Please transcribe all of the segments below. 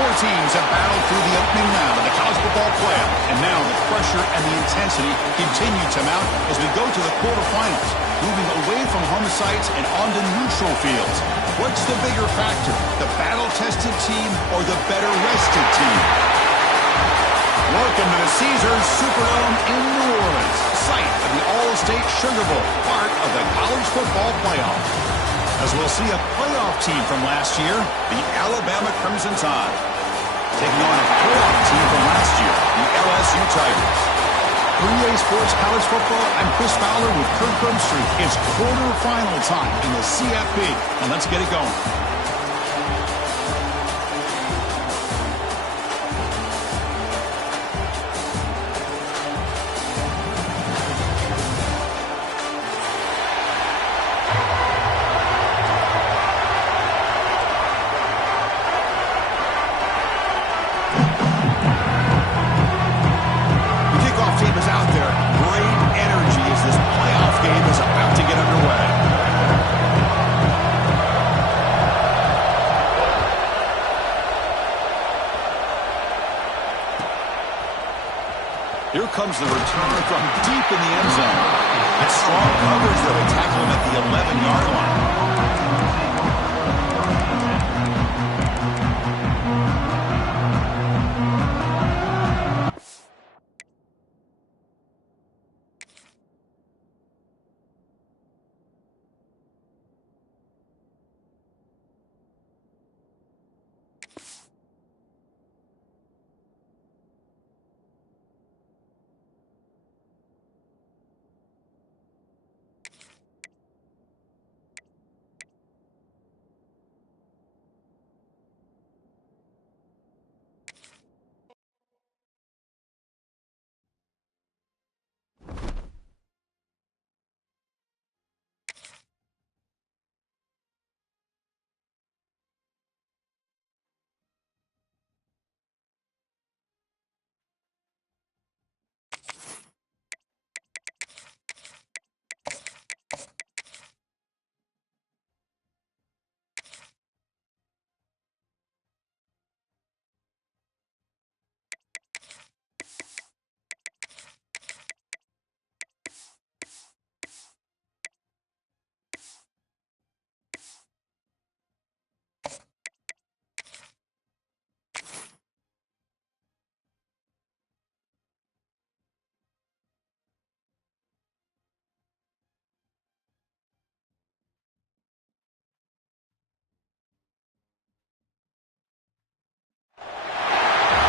Four teams have battled through the opening round of the college football playoff, and now the pressure and the intensity continue to mount as we go to the quarterfinals, moving away from home sites and onto neutral fields. What's the bigger factor, the battle-tested team or the better-rested team? Welcome to the Caesars Superdome in New Orleans, site of the All-State Sugar Bowl, part of the college football playoff. As we'll see a playoff team from last year, the Alabama Crimson Tide, taking on a playoff team from last year, the LSU Tigers. For EA Sports College Football, I'm Chris Fowler with Kirk Herbstreit. It's quarterfinal time in the CFB, and let's get it going. Here comes the return from deep in the end zone. It's strong coverage, though. They tackle him at the 11-yard line.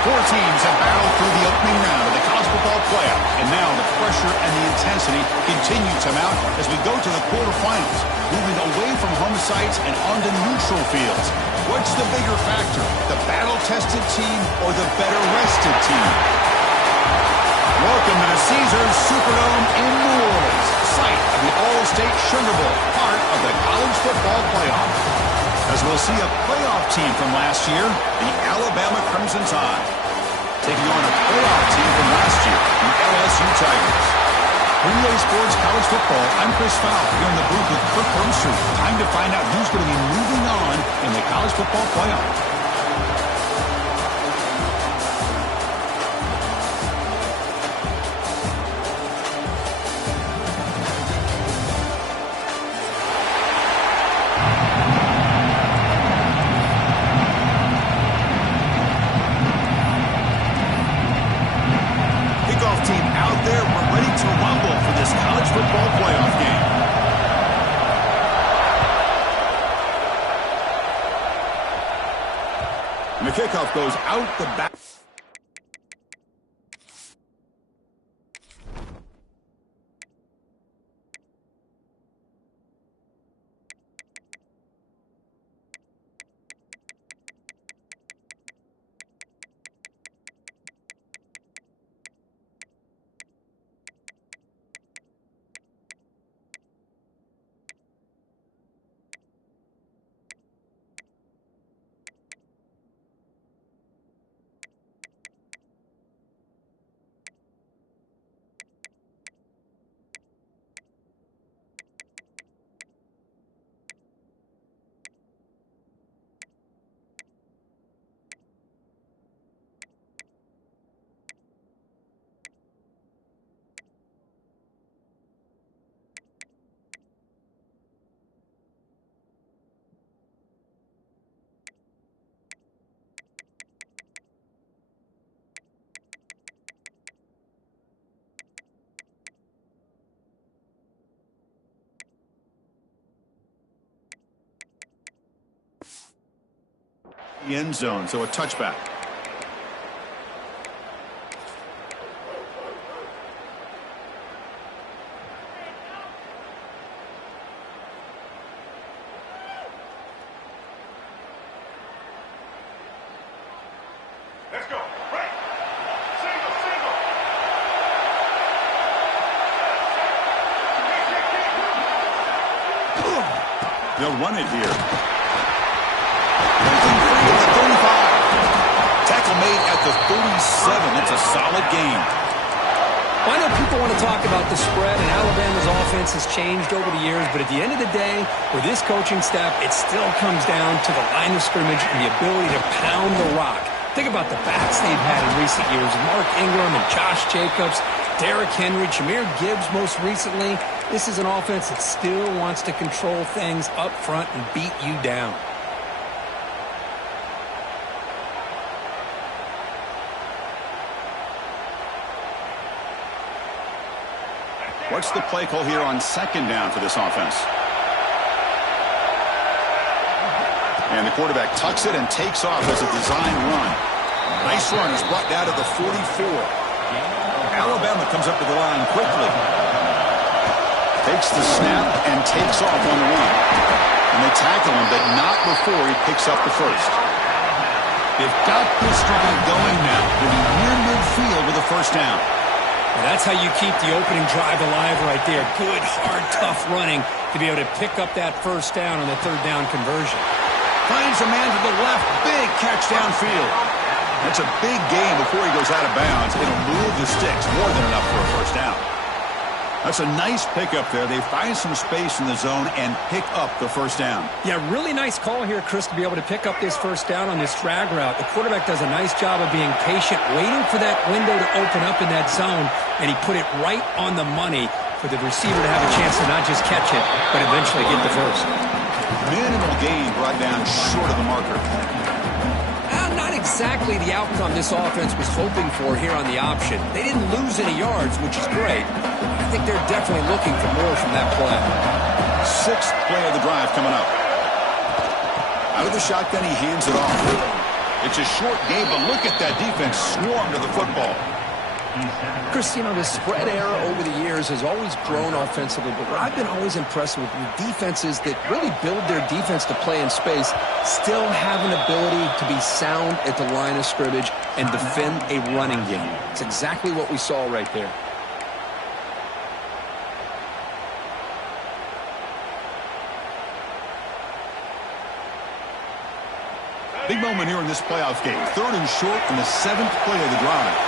Four teams have battled through the opening round of the college football playoff, and now the pressure and the intensity continue to mount as we go to the quarterfinals, moving away from home sites and onto neutral fields. What's the bigger factor, the battle-tested team or the better-rested team? Welcome to the Caesars Superdome in New Orleans, site of the All-State Sugar Bowl, part of the college football playoff. As we'll see a playoff team from last year, the Alabama Crimson Tide, taking on a playoff team from last year, the LSU Tigers. For EA Sports College Football, I'm Chris Fowler here in the booth with Kirk Herbstreit. Time to find out who's going to be moving on in the college football playoff. And the kickoff goes out the back. The end zone, so a touchback. Let's go. Right. Single, single. They'll run it here. Breaking free at the 35. Tackle made at the 37. That's a solid gain. Well, I know people want to talk about the spread, and Alabama's offense has changed over the years, but at the end of the day, with this coaching staff, it still comes down to the line of scrimmage and the ability to pound the rock. Think about the backs they've had in recent years. Mark Ingram and Josh Jacobs, Derrick Henry, Jahmyr Gibbs most recently. This is an offense that still wants to control things up front and beat you down. What's the play call here on second down for this offense? And the quarterback tucks it and takes off as a design run. Nice run. He's brought down to the 44. Alabama comes up to the line quickly. Takes the snap and takes off on the run. And they tackle him, but not before he picks up the first. They've got this drive going now. They'll be near midfield with a first down. And that's how you keep the opening drive alive right there. Good, hard, tough running to be able to pick up that first down on the third down conversion. Finds a man to the left. Big catch downfield. That's a big gain before he goes out of bounds. It'll move the sticks. More than enough for a first down. That's a nice pickup there. They find some space in the zone and pick up the first down. Yeah, really nice call here, Chris, to be able to pick up this first down on this drag route. The quarterback does a nice job of being patient, waiting for that window to open up in that zone, and he put it right on the money for the receiver to have a chance to not just catch it, but eventually get the first. Minimal gain brought down short of the marker. Not exactly the outcome this offense was hoping for here on the option. They didn't lose any yards, which is great. I think they're definitely looking for more from that play. Sixth play of the drive coming up. Out of the shotgun, he hands it off. It's a short game, but look at that defense swarm to the football. Chris, you know, the spread era over the years has always grown offensively, but what I've been always impressed with the defenses that really build their defense to play in space still have an ability to be sound at the line of scrimmage and defend a running game. It's exactly what we saw right there. Big moment here in this playoff game. Third and short in the seventh play of the drive.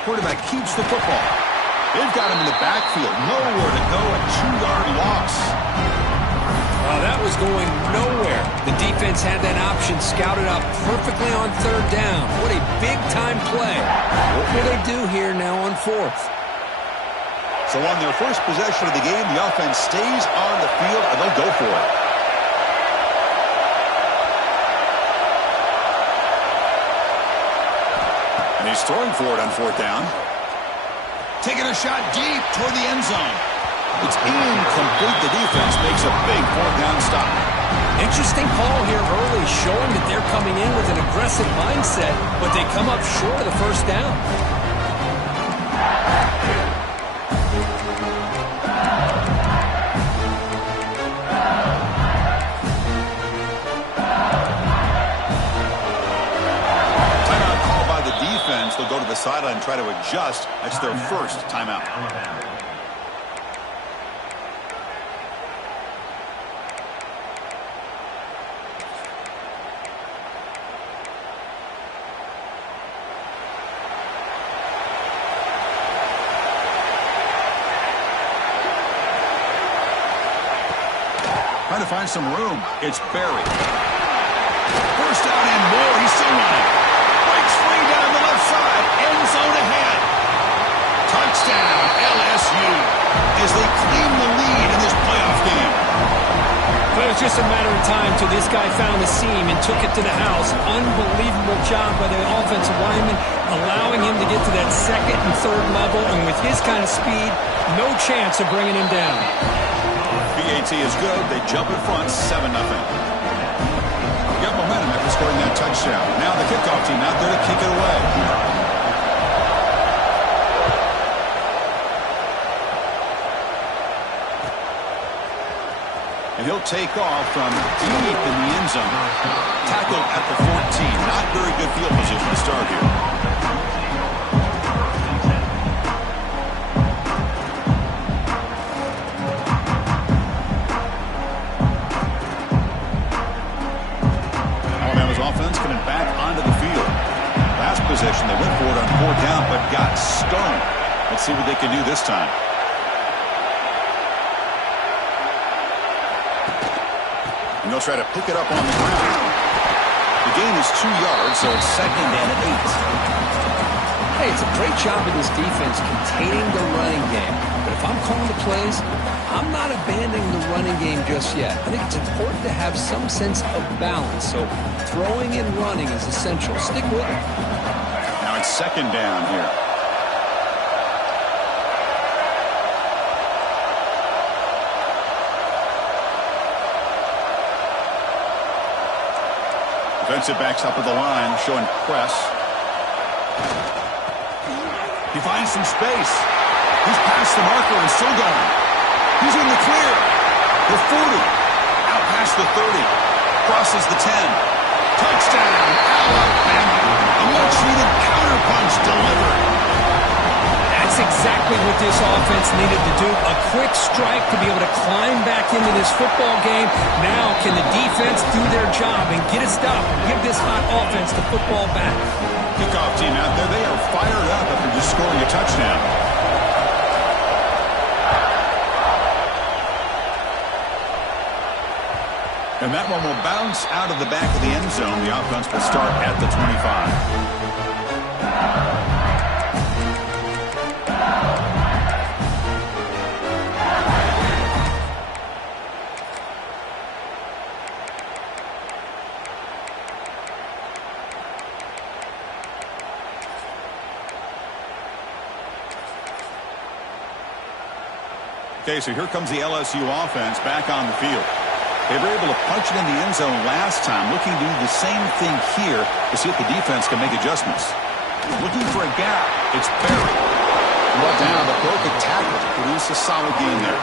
Quarterback keeps the football. They've got him in the backfield. Nowhere to go. A 2-yard loss. That was going nowhere. The defense had that option scouted out perfectly on third down. What a big-time play. What will they do here now on fourth? So on their first possession of the game, the offense stays on the field, and they'll go for it. And he's throwing for it on fourth down. Taking a shot deep toward the end zone. It's incomplete. The defense makes a big fourth down stop. Interesting call here early, showing that they're coming in with an aggressive mindset, but they come up short of the first down. They'll go to the sideline and try to adjust. That's their first timeout. Trying to find some room. It's Barry. First down and more. He's still running. Breaks free down the left side. End zone ahead. Touchdown, LSU, as they claim the lead in this playoff game. But it was just a matter of time till this guy found the seam and took it to the house. Unbelievable job by the offensive lineman, allowing him to get to that second and third level. And with his kind of speed, no chance of bringing him down. He PAT is good. They jump in front 7-0. Got momentum after scoring that touchdown. Now the kickoff team out there to kick it away. And he'll take off from deep in the end zone. Tackled at the 14. Not very good field position to start here. Alabama's offense coming back onto the field. Last possession, they went for it on 4th down, but got stoned. Let's see what they can do this time. And they'll try to pick it up on the ground. The gain is 2 yards, so it's 2nd and 8. Hey, it's a great job of this defense containing the running game. But if I'm calling the plays, I'm not abandoning the running game just yet. I think it's important to have some sense of balance. So throwing and running is essential. Stick with it. Now it's 2nd down here. Defensive backs up at the line, showing press. He finds some space. He's past the marker and still going. He's in the clear. The 40. Out past the 30. Crosses the 10. Touchdown, Alabama. A much-needed counterpunch delivered. That's exactly what this offense needed to do. A quick strike to be able to climb back into this football game. Now can the defense do their job and get a stop and give this hot offense the football back? Kickoff team out there, they are fired up after just scoring a touchdown. And that one will bounce out of the back of the end zone. The offense will start at the 25. Okay, so here comes the LSU offense back on the field. They were able to punch it in the end zone last time, looking to do the same thing here to see if the defense can make adjustments. Looking for a gap. It's Perry. Well down, the broken tackle to produce a solid gain there.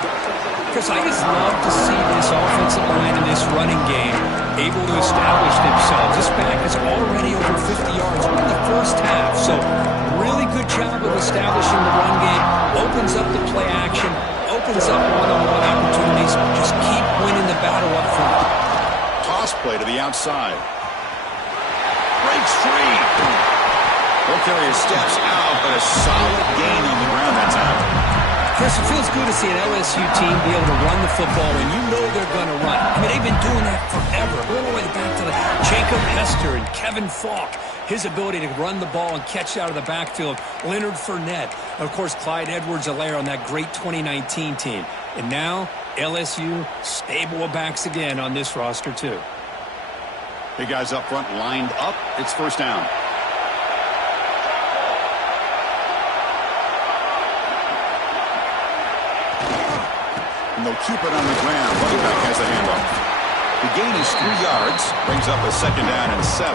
Chris, I just love to see this offensive line and this running game able to establish themselves. This back is already over 50 yards in the first half, so really good job of establishing the run game. Opens up the play action. Opens up one-on-one opportunities. Just keep winning the battle up front. Toss play to the outside. Breaks free. Ball carrier steps out, but a solid gain on the ground that time. Chris, it feels good to see an LSU team be able to run the football when you know they're going to run. I mean, they've been doing that forever. All the way back to Jacob Hester and Kevin Falk. His ability to run the ball and catch out of the backfield. Leonard Fournette. And, of course, Clyde Edwards-Helaire on that great 2019 team. And now, LSU, stable of backs again on this roster, too. Big guys up front lined up. It's 1st down. And they'll keep it on the ground. Running back has the handoff. The gain is 3 yards. Brings up a 2nd down and 7.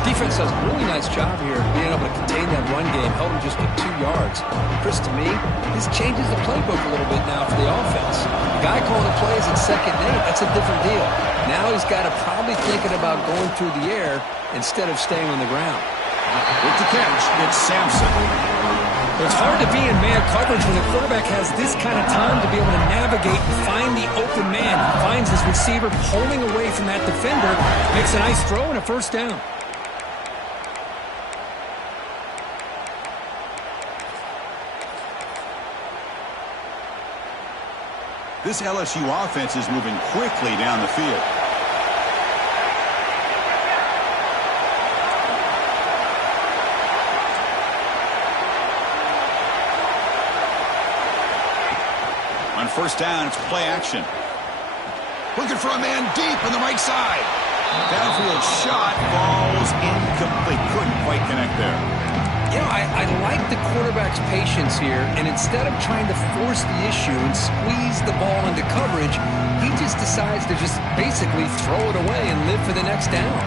Defense does a really nice job here being able to contain that run game, held him just to 2 yards. Chris, to me, this changes the playbook a little bit now for the offense. The guy calling the plays at 2nd and 8, that's a different deal. Now he's got to probably thinking about going through the air instead of staying on the ground. With the catch, it's Sampson. It's hard to be in man coverage when the quarterback has this kind of time to be able to navigate and find the open man. He finds his receiver pulling away from that defender, makes a nice throw and a 1st down. This LSU offense is moving quickly down the field. On 1st down, it's play action. Looking for a man deep on the right side. Downfield shot falls incomplete. Couldn't quite connect there. I like the quarterback's patience here, and instead of trying to force the issue and squeeze the ball into coverage, he just decides to just basically throw it away and live for the next down.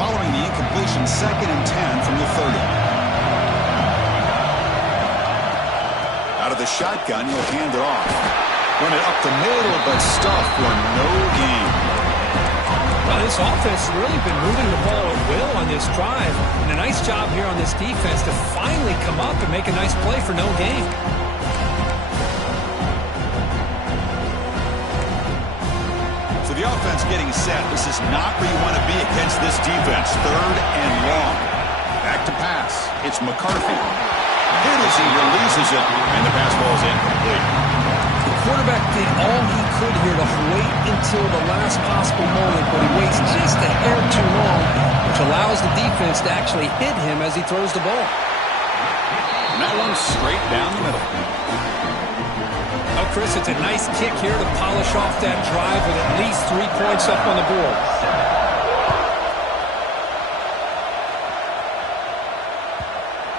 Following the incompletion, 2nd and 10 from the 30. Out of the shotgun, he'll hand it off. Run it up the middle, but stuffed for no gain. Well, this offense has really been moving the ball at will on this drive. And a nice job here on this defense to finally come up and make a nice play for no gain. So the offense getting set. This is not where you want to be against this defense. 3rd and long. Back to pass. It's McCarthy. Hit as he releases it, and the pass ball is incomplete. The quarterback did all he could here to wait until the last possible moment, but he waits just a hair too long, which allows the defense to actually hit him as he throws the ball. And that one's straight down the middle. Oh, Chris, it's a nice kick here to polish off that drive with at least 3 points up on the board.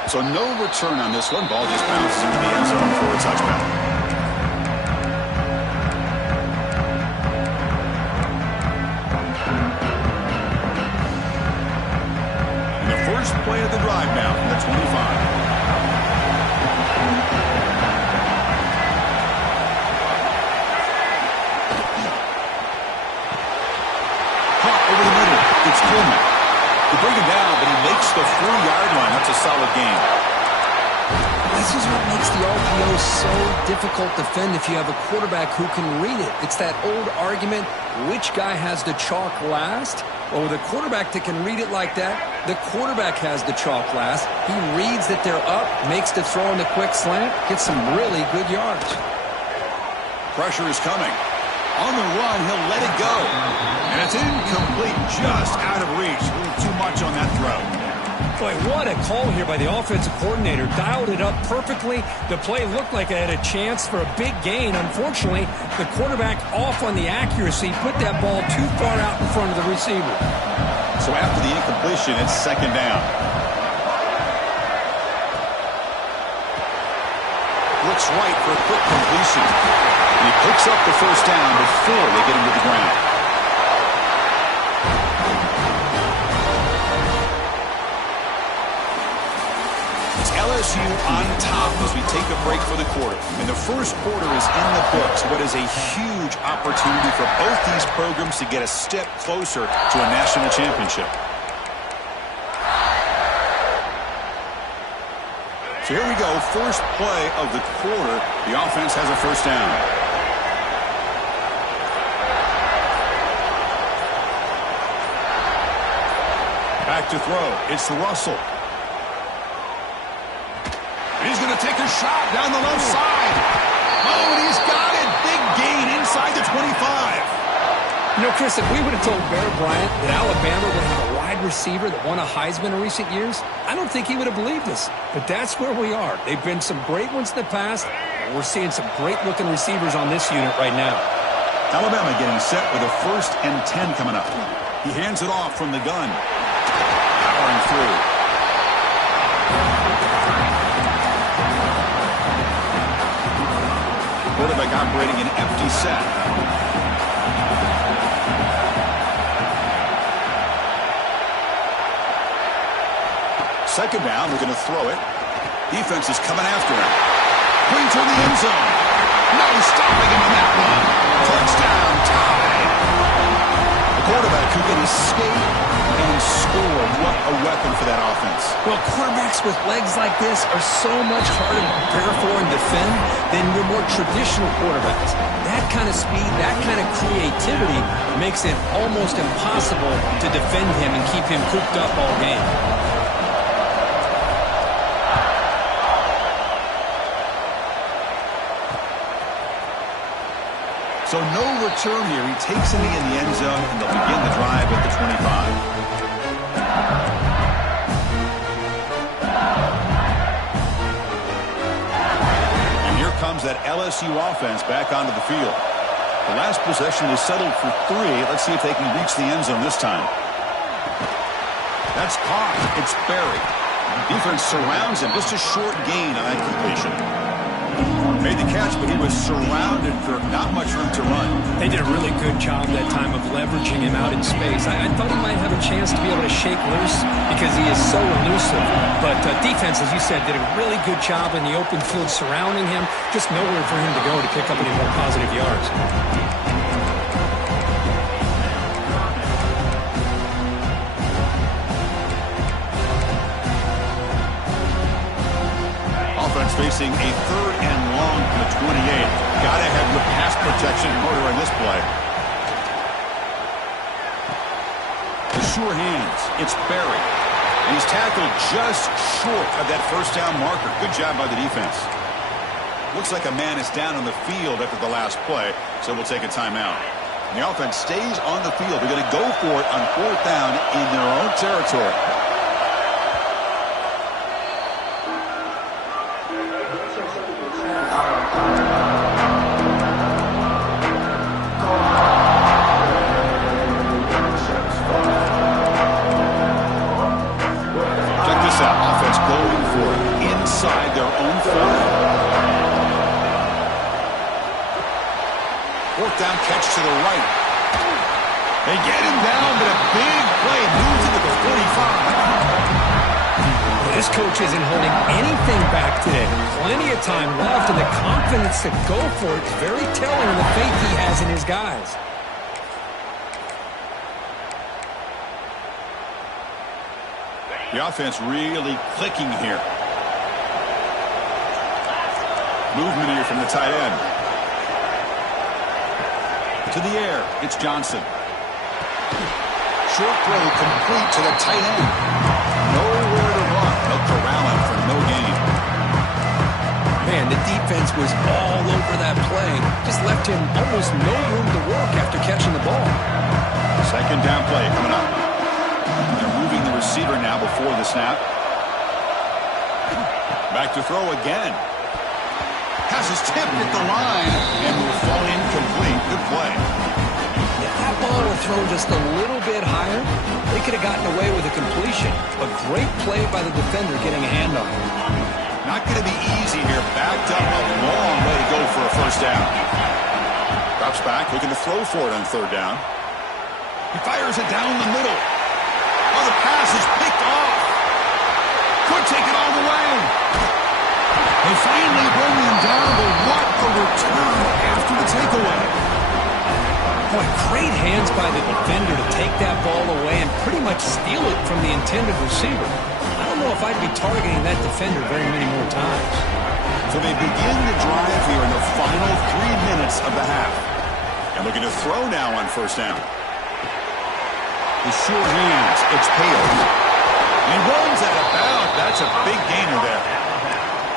So no return on this one. Ball just bounces into the end zone for a touchback. And the first play of the drive now from the 25. Caught over the middle. It's Coleman. They bring him down, but he makes the 4-yard line. That's a solid gain. This is what makes the RPO so difficult to defend if you have a quarterback who can read it. It's that old argument, which guy has the chalk last? Well, with a quarterback that can read it like that, the quarterback has the chalk last. He reads that they're up, makes the throw in the quick slant, gets some really good yards. Pressure is coming. On the run, he'll let it go. And it's incomplete, just out of reach. A little too much on that throw. Boy, what a call here by the offensive coordinator. Dialed it up perfectly. The play looked like it had a chance for a big gain. Unfortunately, the quarterback off on the accuracy, put that ball too far out in front of the receiver. So after the incompletion, it's 2nd down. Looks right for a quick completion. And he picks up the first down before they get him to the ground. It's LSU on top as we take a break for the quarter. And the first quarter is in the books. What is a huge opportunity for both these programs to get a step closer to a national championship. So here we go. First play of the quarter. The offense has a first down. Back to throw. It's Russell. He's going to take a shot down the left side. Oh, and he's got it. Big gain inside the 25. You know, Chris, if we would have told Bear Bryant that Alabama would have a wide receiver that won a Heisman in recent years, I don't think he would have believed us. But that's where we are. They've been some great ones in the past, and we're seeing some great-looking receivers on this unit right now. Alabama getting set with a 1st and 10 coming up. He hands it off from the gun. Powering through. Quarterback operating an empty set. Second down, we're going to throw it. Defense is coming after him. Going to the end zone. No stopping him on that one. Touchdown, tie. The quarterback who can escape and score. What a weapon for that offense. Well, quarterbacks with legs like this are so much harder to prepare for and defend than your more traditional quarterbacks. That kind of speed, that kind of creativity makes it almost impossible to defend him and keep him cooped up all game. So no return here. He takes it in the end zone, and they'll begin the drive at the 25. And here comes that LSU offense back onto the field. The last possession was settled for 3. Let's see if they can reach the end zone this time. That's caught. It's buried. Defense surrounds him. Just a short gain on that completion. Made the catch, but he was surrounded for not much room to run. They did a really good job that time of leveraging him out in space. I thought he might have a chance to be able to shake loose because he is so elusive. But defense, as you said, did a really good job in the open field surrounding him. Just nowhere for him to go to pick up any more positive yards. Facing a 3rd and long from the 28. Gotta have your pass protection in order on this play. The sure hands. It's buried. And he's tackled just short of that first down marker. Good job by the defense. Looks like a man is down on the field after the last play, so we'll take a timeout. And the offense stays on the field. They're going to go for it on 4th down in their own territory. Down catch to the right. They get him down, but a big play moves into the 45. This coach isn't holding anything back today. Plenty of time left, and the confidence to go for it is very telling in the faith he has in his guys. The offense really clicking here. Movement here from the tight end. To the air, it's Johnson. Short throw complete to the tight end. Nowhere to run. They'll corral him for no gain. Man, the defense was all over that play. Just left him almost no room to work after catching the ball. 2nd down play coming up. They're moving the receiver now before the snap. Back to throw again. Pass is tipped at the line and will fall incomplete. Good play. If that ball were thrown just a little bit higher, they could have gotten away with a completion. A great play by the defender getting a hand on it. Not going to be easy here. Backed up a long way to go for a first down. Drops back, looking to throw for it on 3rd down. He fires it down the middle. Oh, the pass is picked off. Could take it all the way. They finally bring him down, but what a return after the takeaway. Boy, great hands by the defender to take that ball away and pretty much steal it from the intended receiver. I don't know if I'd be targeting that defender very many more times. So they begin the drive here in the final 3 minutes of the half. And looking to throw now on 1st down. The sure hands, it's Pale. He runs out of bounds. That's a big gainer there.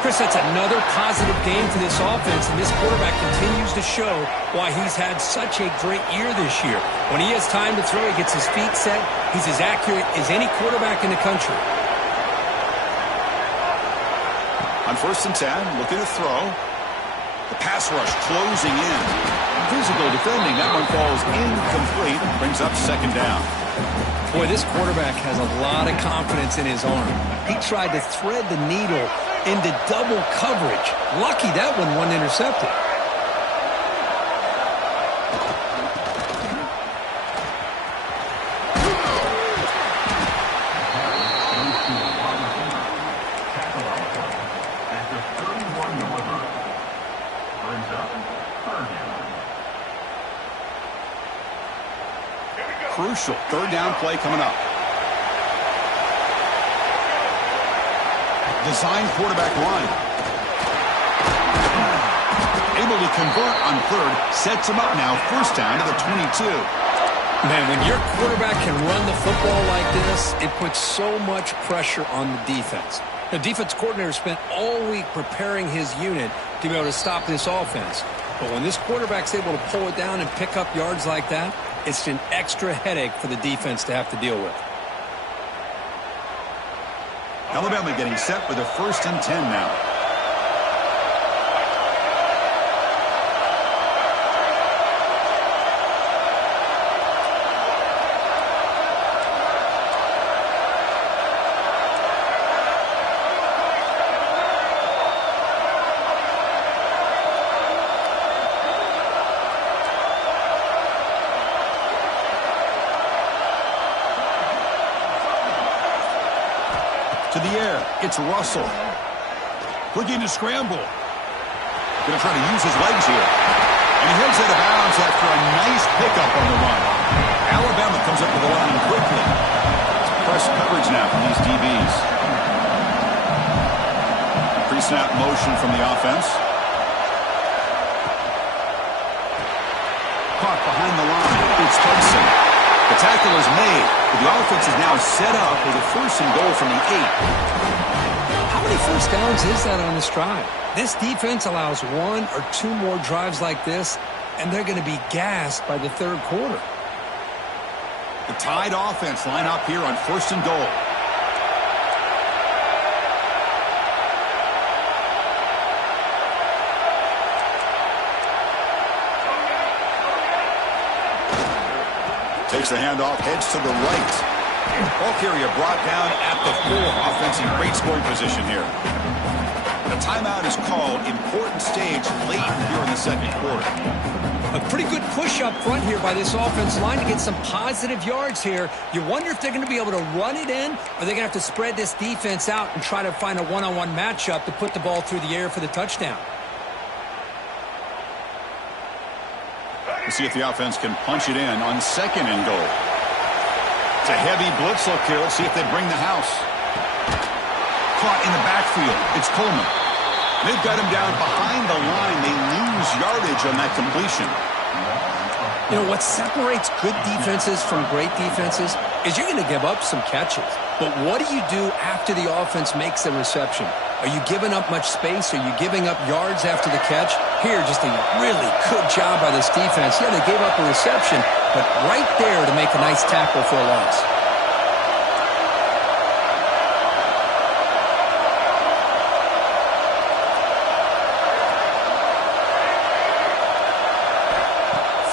Chris, that's another positive game for this offense, and this quarterback continues to show why he's had such a great year this year. When he has time to throw, he gets his feet set. He's as accurate as any quarterback in the country. On 1st and 10, looking to throw. The pass rush closing in. Physical defending. That one falls incomplete. Brings up 2nd down. Boy, this quarterback has a lot of confidence in his arm. He tried to thread the needle into double coverage. Lucky that one wasn't intercepted. Crucial 3rd down play coming up. Design quarterback run. Able to convert on 3rd. Sets him up now. 1st down to the 22. Man, when your quarterback can run the football like this, it puts so much pressure on the defense. The defense coordinator spent all week preparing his unit to be able to stop this offense. But when this quarterback's able to pull it down and pick up yards like that, it's an extra headache for the defense to have to deal with. Alabama getting set for the 1st and 10 now. To the air. It's Russell. Looking to scramble. Going to try to use his legs here. And he heads out of bounds after a nice pickup on the run. Alabama comes up to the line quickly. It's press coverage now from these DBs. Pre-snap motion from the offense. Caught behind the line. It's Hudson. The tackle is made, but the offense is now set up with a 1st and goal from the 8. How many first downs is that on this drive? This defense allows 1 or 2 more drives like this, and they're going to be gassed by the 3rd quarter. The Tide offense line up here on 1st and goal. Takes the handoff, heads to the right. Ball carrier brought down at the 4. Offense in great scoring position here. The timeout is called. Important stage late here in the 2nd quarter. A pretty good push up front here by this offense line to get some positive yards here. You wonder if they're going to be able to run it in, or they're going to have to spread this defense out and try to find a one-on-one matchup to put the ball through the air for the touchdown. We'll see if the offense can punch it in on 2nd and goal. It's a heavy blitz look here. Let's see if they bring the house. Caught in the backfield. It's Coleman. They've got him down behind the line. They lose yardage on that completion. You know, what separates good defenses from great defenses is you're going to give up some catches. But what do you do after the offense makes a reception? Are you giving up much space? Are you giving up yards after the catch? Here, just a really good job by this defense. Yeah, they gave up a reception, but right there to make a nice tackle for a loss.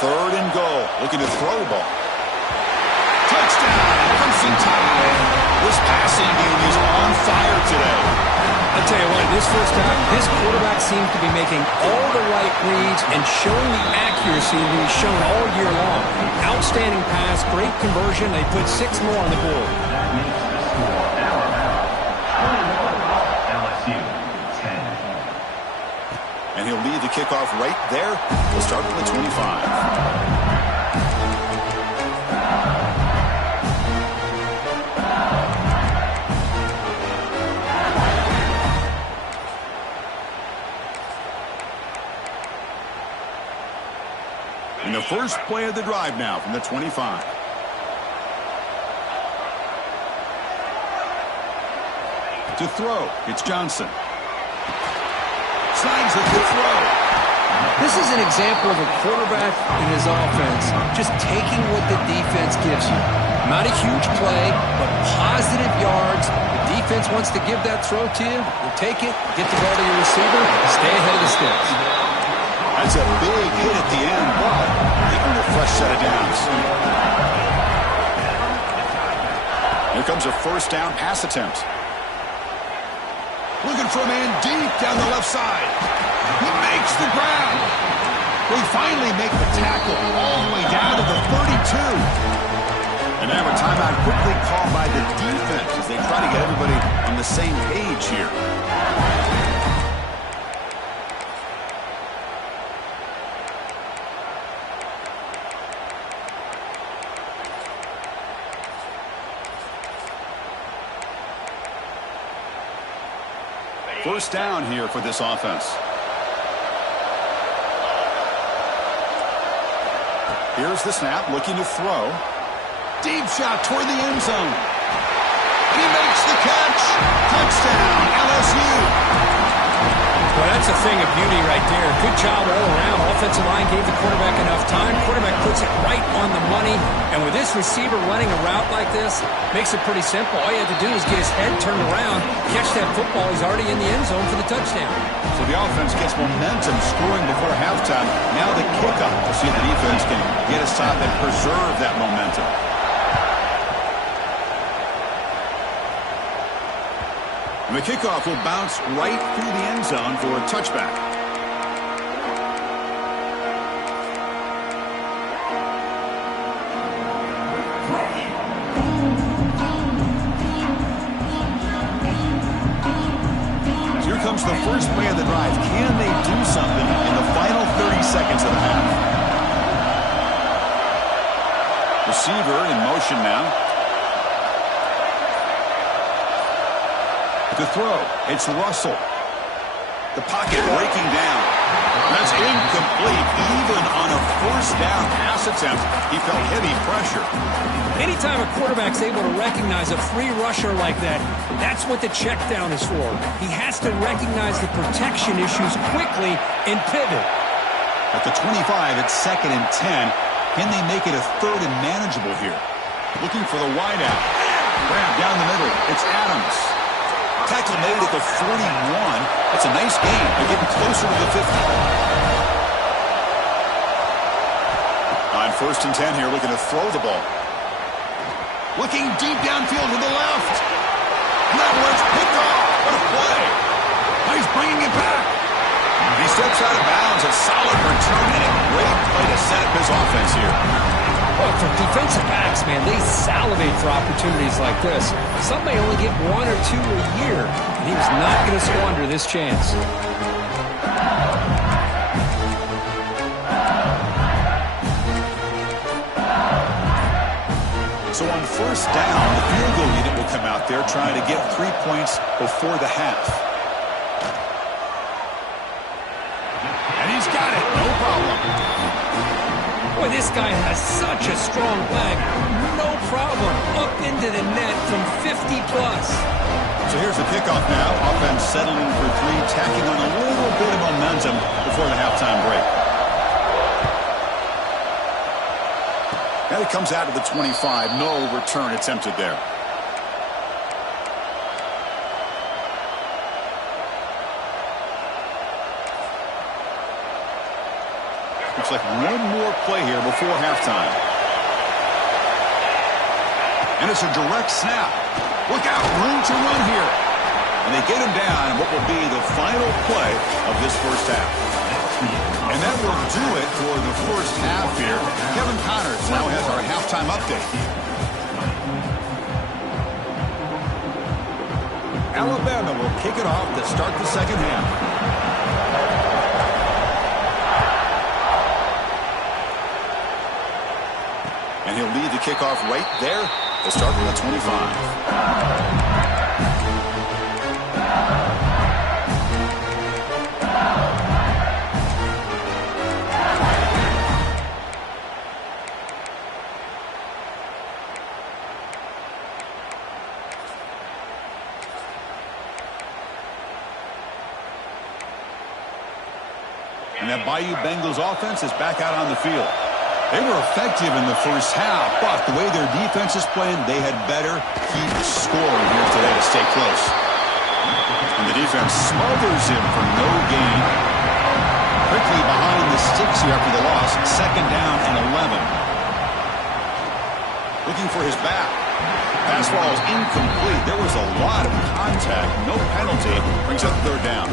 Third and goal. Looking to throw the ball. Touchdown, Ncaa. This passing game is on fire today. I'll tell you what, this first half, this quarterback seems to be making all the right reads and showing the accuracy that he's shown all year long. Outstanding pass, great conversion. They put 6 more on the board. And he'll lead the kickoff right there. We'll start from the 25. And the first play of the drive now from the 25. To throw, it's Johnson. Slides with the throw. This is an example of a quarterback in his offense just taking what the defense gives you. Not a huge play, but positive yards. The defense wants to give that throw to you. You take it, get the ball to your receiver, stay ahead of the sticks. That's a big hit at the end, but they earn a fresh set of downs. Here comes a first down pass attempt. Looking for a man deep down the left side. He makes the ground. They finally make the tackle all the way down to the 32. And now a timeout quickly called by the defense as they try to get everybody on the same page here. First down here for this offense. Here's the snap, looking to throw. Deep shot toward the end zone. And he makes the catch. Touchdown, LSU. Well, that's a thing of beauty right there. Good job all around. Offensive line gave the quarterback enough time. Quarterback puts it right on the money. And with this receiver running a route like this, makes it pretty simple. All you had to do is get his head turned around, catch that football. He's already in the end zone for the touchdown. So the offense gets momentum scoring before halftime. Now the kickoff to see if the defense can get a stop and preserve that momentum. And the kickoff will bounce right through the end zone for a touchback. comes the first play of the drive. Can they do something in the final 30 seconds of the half? Receiver in motion now. To throw, it's Russell. The pocket breaking down. That's incomplete. Even on a first down pass attempt, he felt heavy pressure. Anytime a quarterback's able to recognize a free rusher like that, that's what the check down is for. He has to recognize the protection issues quickly and pivot. At the 25, it's 2nd and 10. Can they make it a 3rd and manageable here? Looking for the wideout. Grab down the middle. It's Adams. Tackle made at the 41. That's a nice gain. They're getting closer to the 50. On 1st and 10 here, looking to throw the ball. Looking deep downfield to the left. And that one's picked off. What a play. Now he's bringing it back. He steps out of bounds. A solid return and a great play to set up his offense here. Well, for defensive backs, man, they salivate for opportunities like this. Some may only get 1 or 2 a year, and he was not going to squander this chance. So on 1st down, the field goal unit will come out there trying to get 3 points before the half. And he's got it. No problem. Boy, this guy has such a strong leg. No problem. Up into the net from 50-plus. So here's the kickoff now. Offense settling for 3, tacking on a little bit of momentum before the halftime break. Now he comes out of the 25. No return attempted there. Looks like one more play here before halftime. And it's a direct snap. Look out, room to run here. And they get him down in what will be the final play of this first half. And that will do it for the first half here. Kevin Connors now has our halftime update. Alabama will kick it off to start the second half. And he'll lead the kickoff right there to start from the 25. And that Bayou Bengals offense is back out on the field. They were effective in the first half, but the way their defense is playing, they had better keep scoring here today to stay close. And the defense smothers him for no gain. Quickly behind the sticks here after the loss. 2nd down and 11. Looking for his back. Pass ball is incomplete. There was a lot of contact. No penalty. Brings up 3rd down.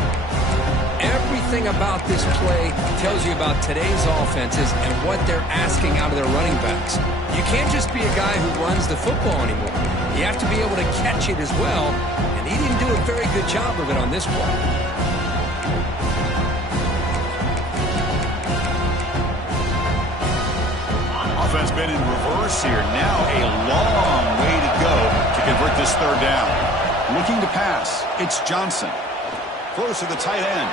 Everything about this play tells you about today's offenses and what they're asking out of their running backs. You can't just be a guy who runs the football anymore. You have to be able to catch it as well, and he didn't do a very good job of it on this play. Offense been in reverse here. Now a long way to go to convert this 3rd down. Looking to pass. It's Johnson. Throws to the tight end.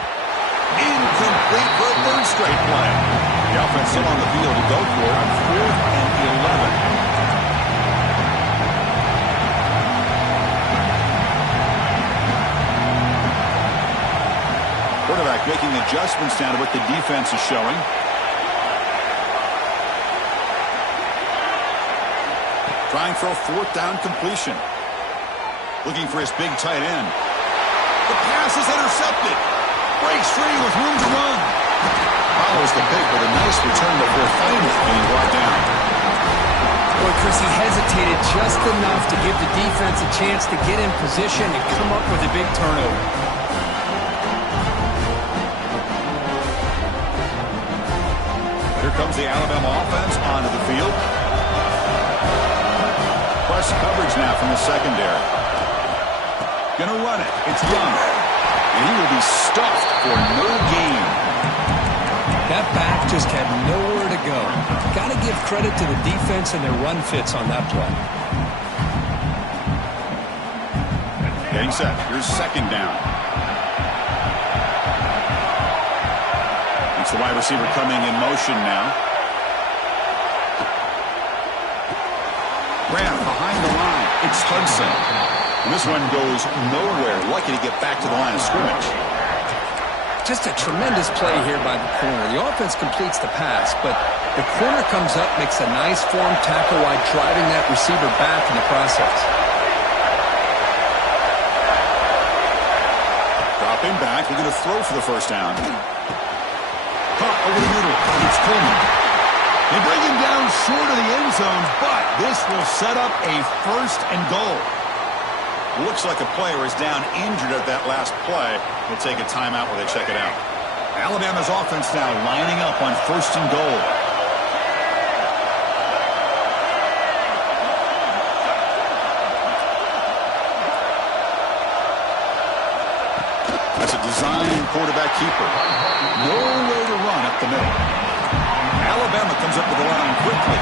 Incomplete for a 3rd straight play. The offense still on the field to go for it on 4th and 11. Quarterback making adjustments down to what the defense is showing. Trying for a 4th down completion. Looking for his big tight end. The pass is intercepted. Breaks free with room to run. Follows the pick with a nice return before finally being brought down. Boy, Chris, he hesitated just enough to give the defense a chance to get in position and come up with a big turnover. Here comes the Alabama offense onto the field. Press coverage now from the secondary. Gonna run it. It's Young. And he will be stuffed for no gain. That back just had nowhere to go. Got to give credit to the defense and their run fits on that play. Getting set. Here's second down. It's the wide receiver coming in motion now. Graham behind the line. It's Hudson. And this one goes nowhere. Lucky to get back to the line of scrimmage. Just a tremendous play here by the corner. The offense completes the pass, but the corner comes up, makes a nice form tackle while driving that receiver back in the process. Dropping back, looking to throw for the first down. Caught over the middle. It's Coleman. They bring him down short of the end zone, but this will set up a first and goal. Looks like a player is down injured at that last play. We'll take a timeout while they check it out. Alabama's offense now lining up on first and goal. That's a design quarterback keeper. No way to run up the middle. Alabama comes up with the line quickly.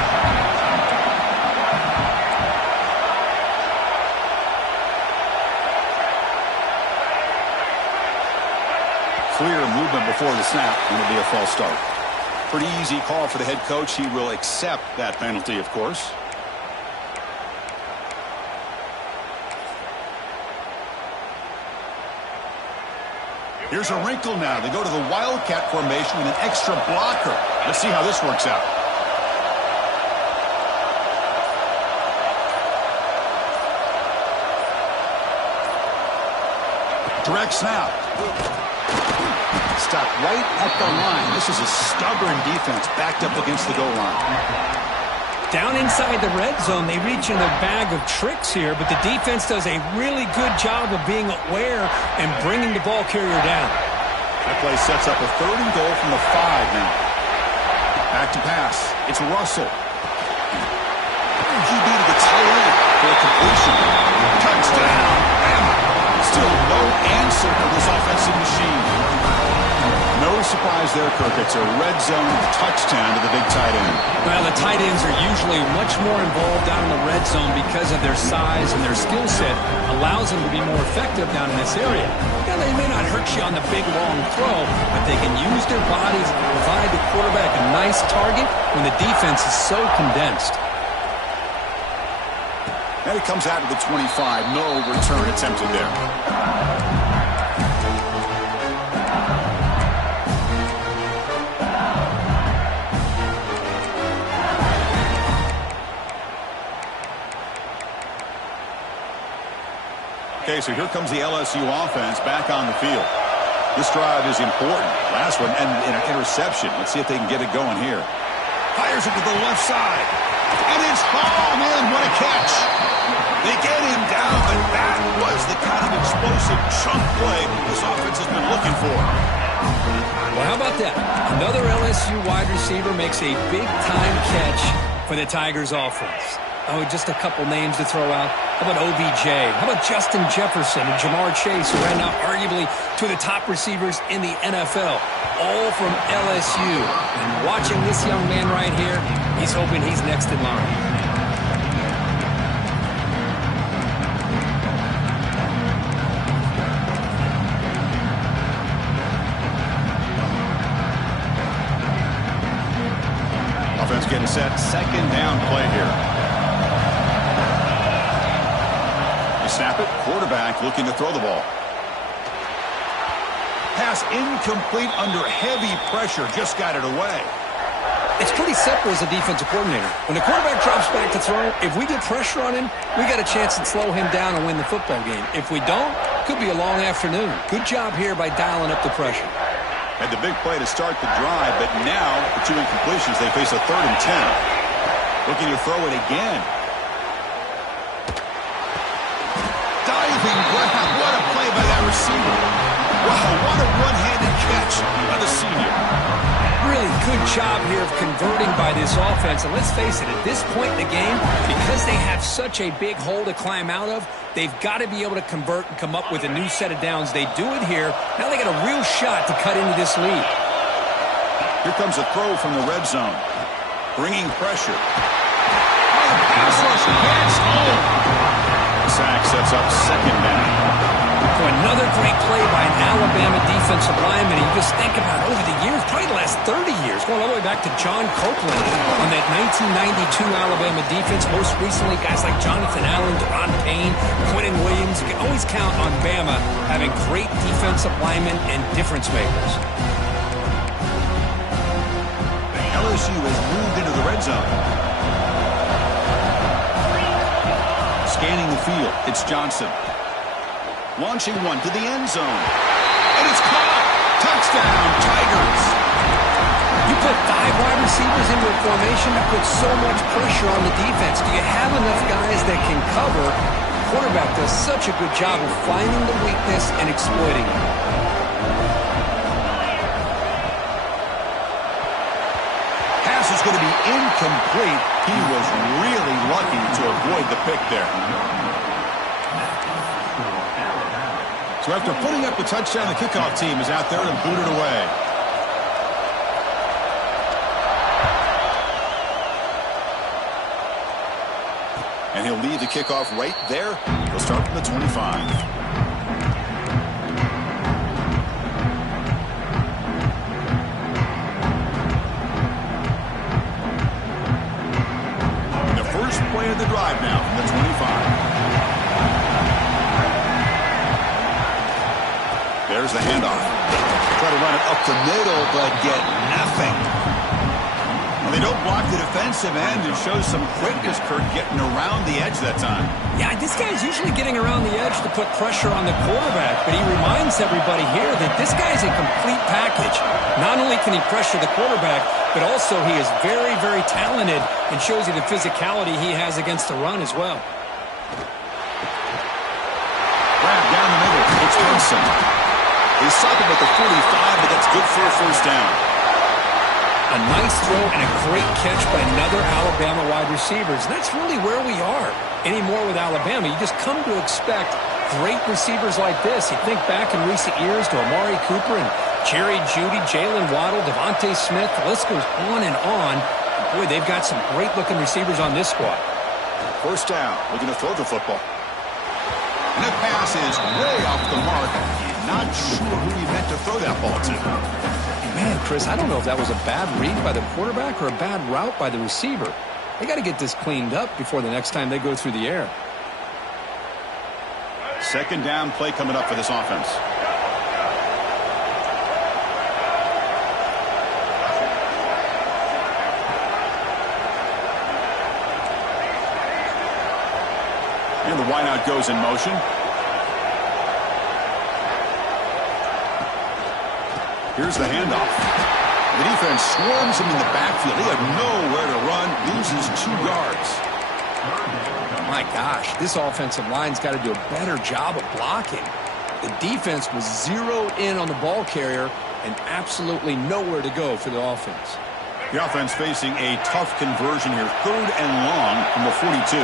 Clear movement before the snap, and it'll be a false start. Pretty easy call for the head coach. He will accept that penalty, of course. Here's a wrinkle now. They go to the Wildcat formation with an extra blocker. Let's see how this works out. Direct snap. Stop right at the line. This is a stubborn defense backed up against the goal line. Down inside the red zone, they reach in their bag of tricks here, but the defense does a really good job of being aware and bringing the ball carrier down. That play sets up a third and goal from the 5 now. Back to pass. It's Russell. He beat the tight end for a completion. Touchdown! Still no answer for this offensive machine. No surprise there, Kirk. It's a red zone touchdown to the big tight end. Well, the tight ends are usually much more involved down in the red zone because of their size and their skill set allows them to be more effective down in this area. Now, they may not hurt you on the big, long throw, but they can use their bodies and provide the quarterback a nice target when the defense is so condensed. And it comes out to the 25. No return attempted there. Okay, so here comes the LSU offense back on the field. This drive is important. Last one and an interception. Let's see if they can get it going here. Fires it to the left side. And it's home in. What a catch. They get him down, but that was the kind of explosive chunk play this offense has been looking for. Well, how about that? Another LSU wide receiver makes a big-time catch for the Tigers offense. Oh, just a couple names to throw out. How about OBJ? How about Justin Jefferson and Jamar Chase, who are now arguably two of the top receivers in the NFL, all from LSU. And watching this young man right here, he's hoping he's next in line. Offense getting set. Second down play here. Snap it. Quarterback looking to throw the ball. Pass incomplete under heavy pressure. Just got it away. It's pretty simple as a defensive coordinator. When the quarterback drops back to throw, if we get pressure on him, we got a chance to slow him down and win the football game. If we don't, could be a long afternoon. Good job here by dialing up the pressure. Had the big play to start the drive, but now, for 2 incompletions, they face a 3rd and 10. Looking to throw it again. Diving grab. What a play by that receiver. Wow, what a one-handed catch by the senior. Really good job here of converting by this offense. And let's face it, at this point in the game, because they have such a big hole to climb out of, they've got to be able to convert and come up with a new set of downs. They do it here. Now they got a real shot to cut into this lead. Here comes a throw from the red zone. Bringing pressure. Oh, the pass rush gets home. The sack sets up second down. Another great play by an Alabama defensive lineman. You just think about it, over the years, probably the last 30 years, going all the way back to John Copeland on that 1992 Alabama defense. Most recently, guys like Jonathan Allen, Deron Payne, Quentin Williams. You can always count on Bama having great defensive linemen and difference makers. LSU has moved into the red zone. Scanning the field, it's Johnson. Launching one to the end zone. And it's caught. Touchdown, Tigers. You put 5 wide receivers into a formation that puts so much pressure on the defense. Do you have enough guys that can cover? The quarterback does such a good job of finding the weakness and exploiting it. Pass is going to be incomplete. He was really lucky to avoid the pick there. So after putting up a touchdown, the kickoff team is out there and booted away. And he'll lead the kickoff right there. He'll start from the 25. And the first play of the drive now from the 25. There's the handoff. Try to run it up the middle, but get nothing. Well, they don't block the defensive end and show some quickness, Kurt, getting around the edge that time. Yeah, this guy's usually getting around the edge to put pressure on the quarterback, but he reminds everybody here that this guy's a complete package. Not only can he pressure the quarterback, but also he is very, very talented and shows you the physicality he has against the run as well. Grab down the middle. It's Benson. They stop him at the 45, but that's good for a first down. A nice throw and a great catch by another Alabama wide receivers. That's really where we are anymore with Alabama. You just come to expect great receivers like this. You think back in recent years to Amari Cooper and Jerry Jeudy, Jalen Waddle, Devontae Smith. The list goes on and on. Boy, they've got some great-looking receivers on this squad. First down, looking to throw the football. And that pass is way off the mark. Not sure who he meant to throw that ball to. Man, Chris, I don't know if that was a bad read by the quarterback or a bad route by the receiver. They got to get this cleaned up before the next time they go through the air. Second down play coming up for this offense. And the wideout goes in motion. Here's the handoff. The defense swarms him in the backfield. He had nowhere to run, loses 2 yards. My gosh, this offensive line's got to do a better job of blocking. The defense was zeroed in on the ball carrier and absolutely nowhere to go for the offense. The offense facing a tough conversion here. 3rd and long from the 42.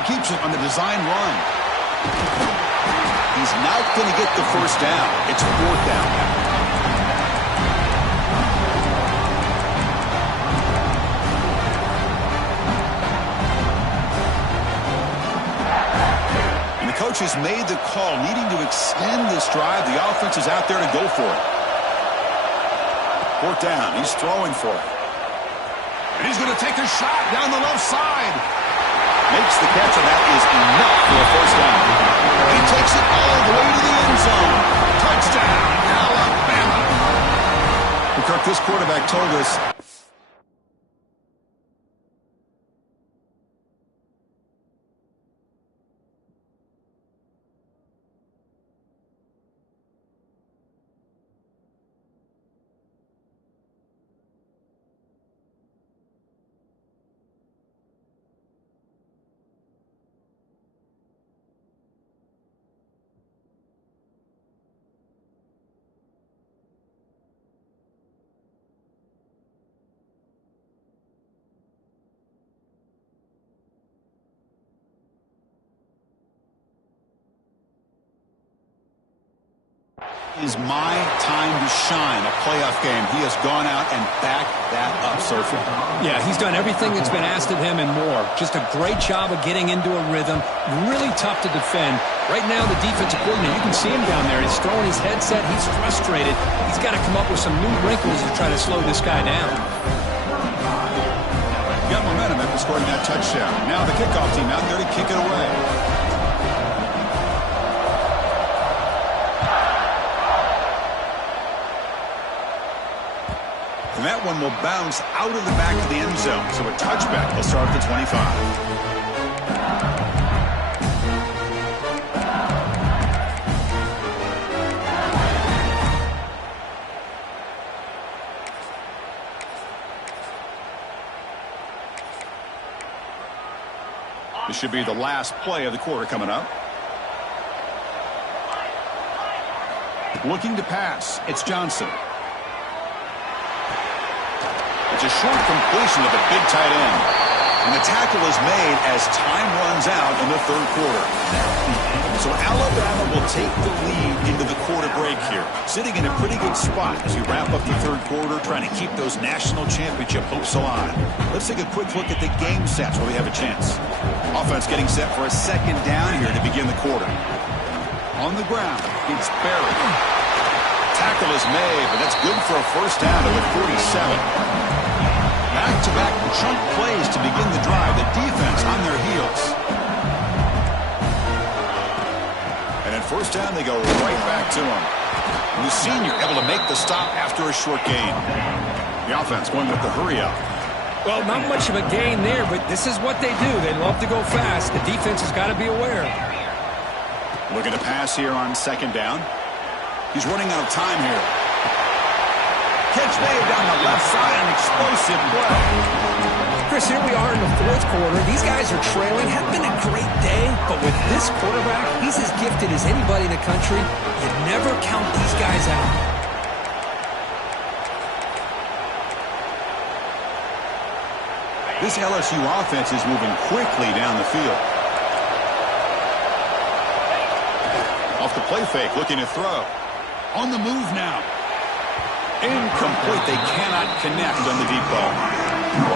He keeps it on the design run. He's not going to get the first down. It's 4th down. And the coach has made the call, needing to extend this drive. The offense is out there to go for it. 4th down. He's throwing for it. And he's going to take a shot down the left side. Makes the catch, and that is enough for a first down. And he takes it all the way to the end zone. Touchdown, Alabama. And Kirk, this quarterback told us Is my time to shine, a playoff game. He has gone out and backed that up so far. Yeah, he's done everything that's been asked of him and more. Just a great job of getting into a rhythm. Really tough to defend. Right now, the defensive coordinator, you can see him down there. He's throwing his headset. He's frustrated. He's got to come up with some new wrinkles to try to slow this guy down. Got momentum after scoring that touchdown. Now the kickoff team out there to kick it away. And that one will bounce out of the back of the end zone. So a touchback will start at the 25. This should be the last play of the quarter coming up. Looking to pass. It's Johnson. It's a short completion to the big tight end. And the tackle is made as time runs out in the third quarter. So Alabama will take the lead into the quarter break here, sitting in a pretty good spot as we wrap up the third quarter, trying to keep those national championship hopes alive. Let's take a quick look at the game sets where we have a chance. Offense getting set for a second down here to begin the quarter. On the ground, it's Barry. Tackle is made, but that's good for a first down to the 47. Back-to-back chunk plays to begin the drive. The defense on their heels. And at first down, they go right back to him. And the senior able to make the stop after a short gain. The offense going with the hurry-up. Well, not much of a gain there, but this is what they do. They love to go fast. The defense has got to be aware. Looking to pass here on second down. He's running out of time here. Catch made down the left side, an explosive play. Chris, here we are in the fourth quarter. These guys are trailing. Had been a great day, but with this quarterback, he's as gifted as anybody in the country. You never count these guys out. This LSU offense is moving quickly down the field. Off the play fake, looking to throw. On the move now. Incomplete. They cannot connect on the deep ball.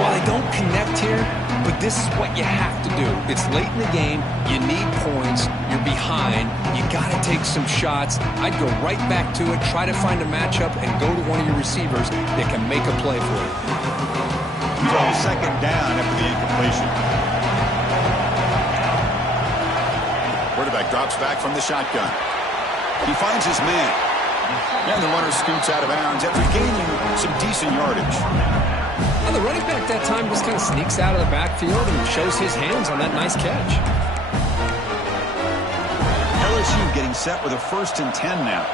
Well, they don't connect here, but this is what you have to do. It's late in the game. You need points. You're behind. You got to take some shots. I'd go right back to it, try to find a matchup, and go to one of your receivers that can make a play for you. He's on second down after the incompletion. Quarterback drops back from the shotgun. He finds his man. And the runner scoots out of bounds after gaining some decent yardage. Well, the running back that time just kind of sneaks out of the backfield and shows his hands on that nice catch. LSU getting set with a 1st and 10 now.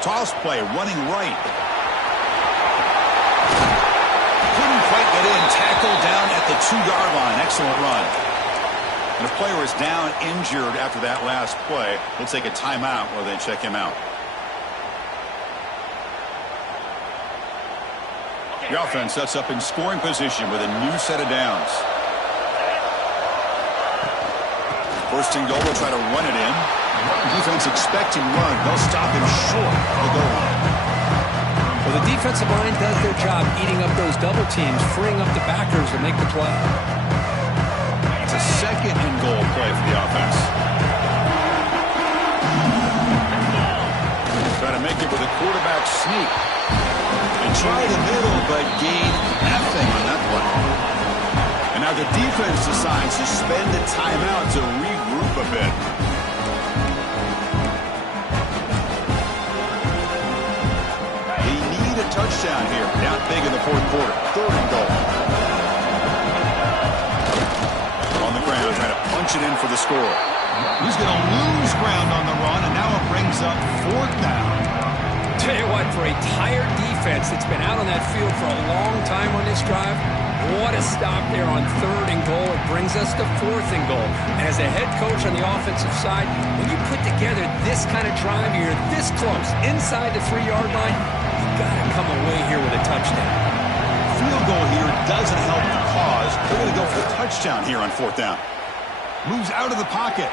Toss play, running right. Couldn't quite get in. Tackled down at the 2-yard line. Excellent run. And a player is down injured after that last play. We'll take a timeout while they check him out. The offense sets up in scoring position with a new set of downs. First and goal, will try to run it in. Defense expecting run. They'll stop him short of the goal line. Well, the defensive line does their job eating up those double teams, freeing up the backers to make the play. It's a second and goal play for the offense. Try to make it with a quarterback sneak. And try the middle, but gain nothing on that play. And now the defense decides to spend a timeout to regroup a bit. They need a touchdown here. Down big in the fourth quarter. Third and goal. On the ground, trying to punch it in for the score. He's going to lose ground on the run, and now it brings up fourth down. Tell you what, for a tired defense that's been out on that field for a long time on this drive, what a stop there on third and goal. It brings us to fourth and goal. And as a head coach on the offensive side, when you put together this kind of drive, you're this close, inside the 3-yard line, you got to come away here with a touchdown. Field goal here doesn't help the cause. They're going to go for the touchdown here on fourth down. Moves out of the pocket.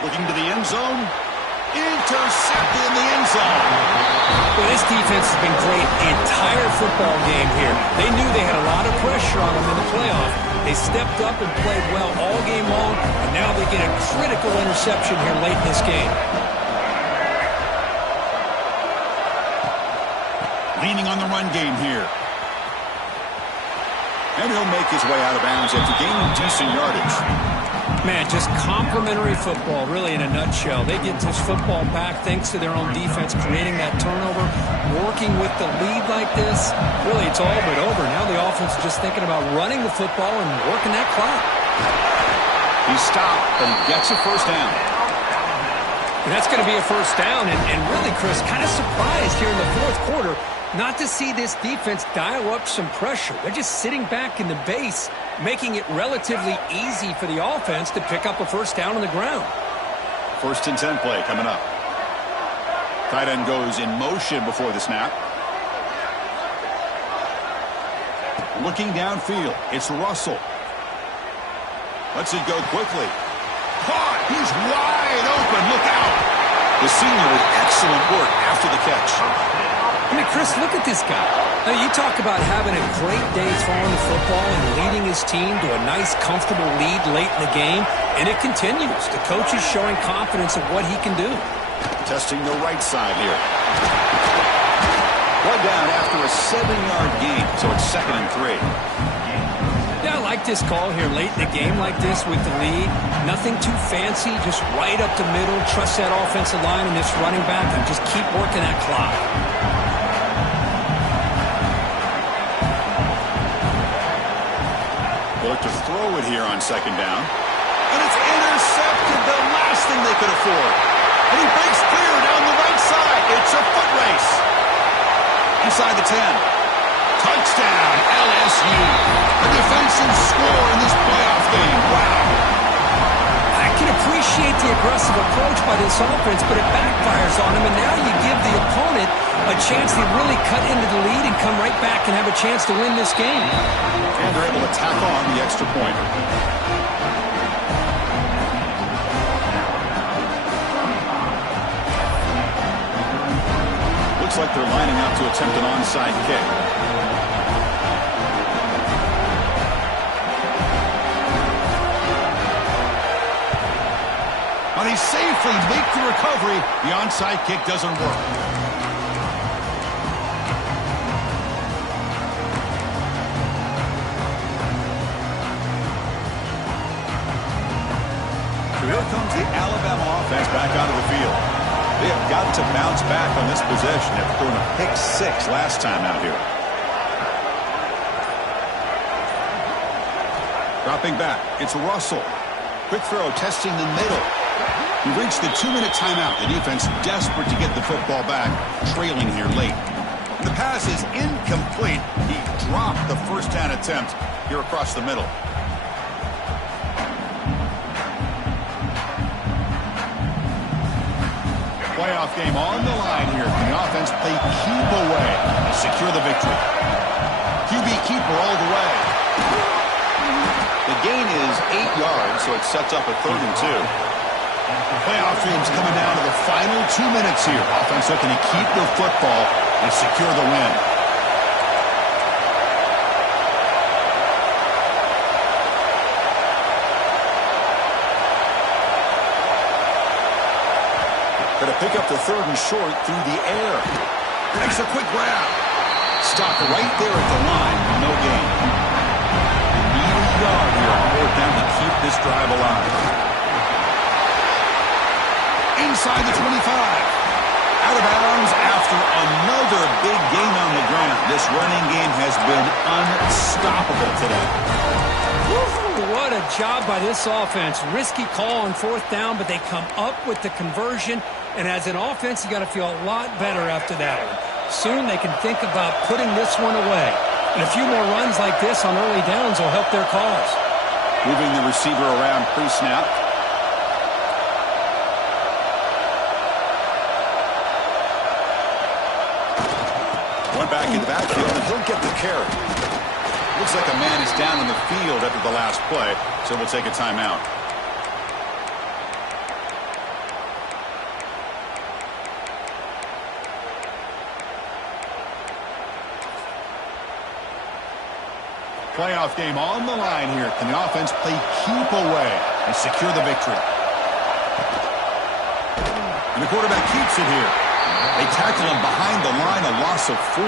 Looking to the end zone. Intercepted in the end zone. Well, this defense has been great the entire football game here. They knew they had a lot of pressure on them in the playoff. They stepped up and played well all game long, and now they get a critical interception here late in this game. Leaning on the run game here. And he'll make his way out of bounds after gaining decent yardage. Man, just complimentary football, really, in a nutshell. They get this football back thanks to their own defense, creating that turnover, working with the lead like this. Really, it's all but over. Now the offense is just thinking about running the football and working that clock. He stopped, but he gets a first down. And that's going to be a first down. And really, Chris, kind of surprised here in the fourth quarter not to see this defense dial up some pressure. They're just sitting back in the base, making it relatively easy for the offense to pick up a first down on the ground. 1st and 10 play coming up. Tight end goes in motion before the snap. Looking downfield, it's Russell. Lets it go quickly. Caught! He's wide open. Look out! The senior with excellent work after the catch. I mean, Chris, look at this guy. Now, you talk about having a great day throwing the football and leading his team to a nice, comfortable lead late in the game, and it continues. The coach is showing confidence of what he can do. Testing the right side here. One down after a 7-yard gain, so it's 2nd and 3. Yeah, I like this call here late in the game like this with the lead. Nothing too fancy, just right up the middle. Trust that offensive line and this running back and just keep working that clock. Look to throw it here on 2nd down. And it's intercepted, the last thing they could afford. And he breaks clear down the right side. It's a foot race. Inside the 10. Touchdown, LSU. A defensive score in this playoff game. Wow. I can appreciate the aggressive approach by this offense, but it backfires on him, and now you give the opponent a chance to really cut into the lead and come right back and have a chance to win this game. And they're able to tack on the extra point. Looks like they're lining up to attempt an onside kick. Well, they safely make the recovery. The onside kick doesn't work. Here comes the Alabama offense back onto the field. They have got to bounce back on this possession after throwing a pick 6 last time out here. Dropping back, it's Russell. Quick throw, testing the middle. We reached the 2-minute timeout. The defense desperate to get the football back, trailing here late. The pass is incomplete. He dropped the first down attempt here across the middle. Playoff game on the line here. Can the offense play keep away and secure the victory? QB keeper all the way. The gain is 8 yards, so it sets up a 3rd and 2. Playoff game's coming down to the final 2 minutes here. Offense looking to keep the football and secure the win. Going to pick up the 3rd and short through the air. Makes a quick grab. Stop right there at the line. No gain. Need a yard here on 4th down to keep this drive alive. Inside the 25. Out of bounds after another big gain on the ground. This running game has been unstoppable today. Woo, what a job by this offense. Risky call on 4th down, but they come up with the conversion. And as an offense, you got to feel a lot better after that one. Soon they can think about putting this one away. And a few more runs like this on early downs will help their cause. Moving the receiver around pre-snap. Back in the backfield, and he'll get the carry. Looks like a man is down on the field after the last play, so we'll take a timeout. Playoff game on the line here. Can the offense play keep away and secure the victory? And the quarterback keeps it here. They tackle him behind the line, a loss of 4.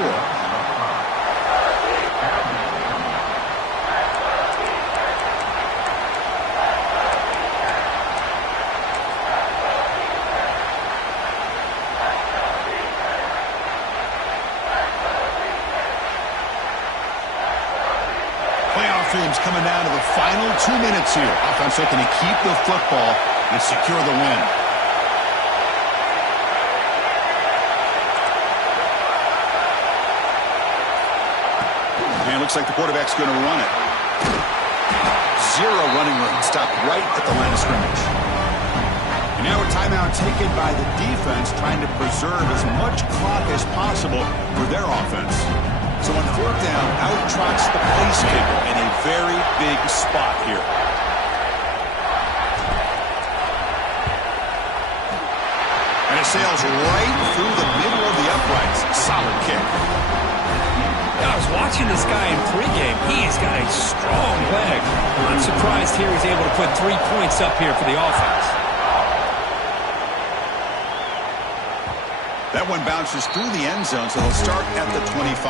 Teams coming down to the final 2 minutes here. Offense looking to keep the football and secure the win. And it looks like the quarterback's going to run it. 0 running room. Stopped right at the line of scrimmage. And now a timeout taken by the defense, trying to preserve as much clock as possible for their offense. So on 4th down, out trots the place kicker in a very big spot here. And it sails right through the middle of the uprights. Solid kick. I was watching this guy in pregame. He's got a strong leg. I'm surprised here he's able to put 3 points up here for the offense. That one bounces through the end zone, so they'll start at the 25.